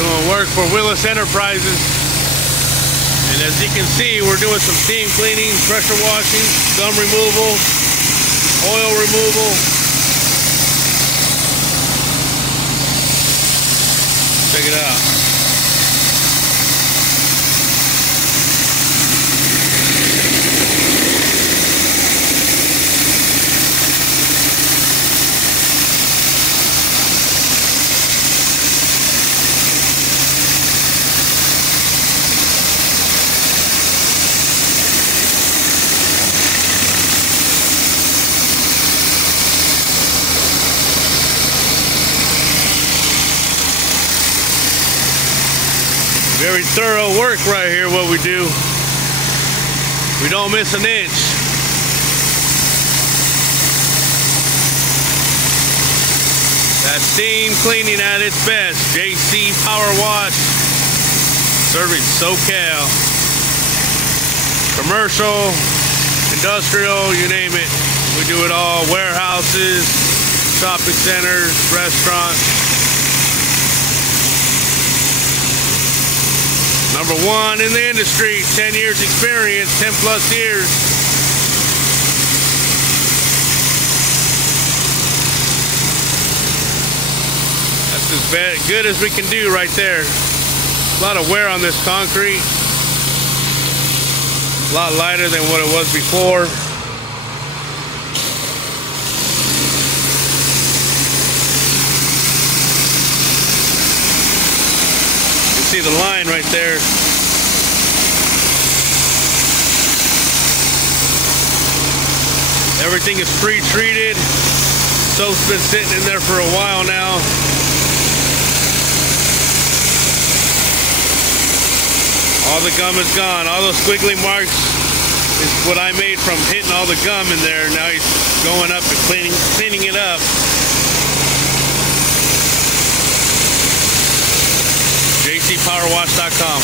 Doing work for Willis Enterprises. And as you can see, we're doing some steam cleaning, pressure washing, gum removal, oil removal. Check it out. Very thorough work right here, what we do. We don't miss an inch. That's steam cleaning at its best. JC Power Wash, serving SoCal. Commercial, industrial, you name it. We do it all. Warehouses, shopping centers, restaurants. Number one in the industry, 10 years experience, 10 plus years. That's as good as we can do right there. A lot of wear on this concrete. A lot lighter than what it was before. See the line right there. Everything is pre-treated. Soap's been sitting in there for a while now. All the gum is gone. All those squiggly marks is what I made from hitting all the gum in there. Now he's going up and cleaning it up. JCPowerwash.com.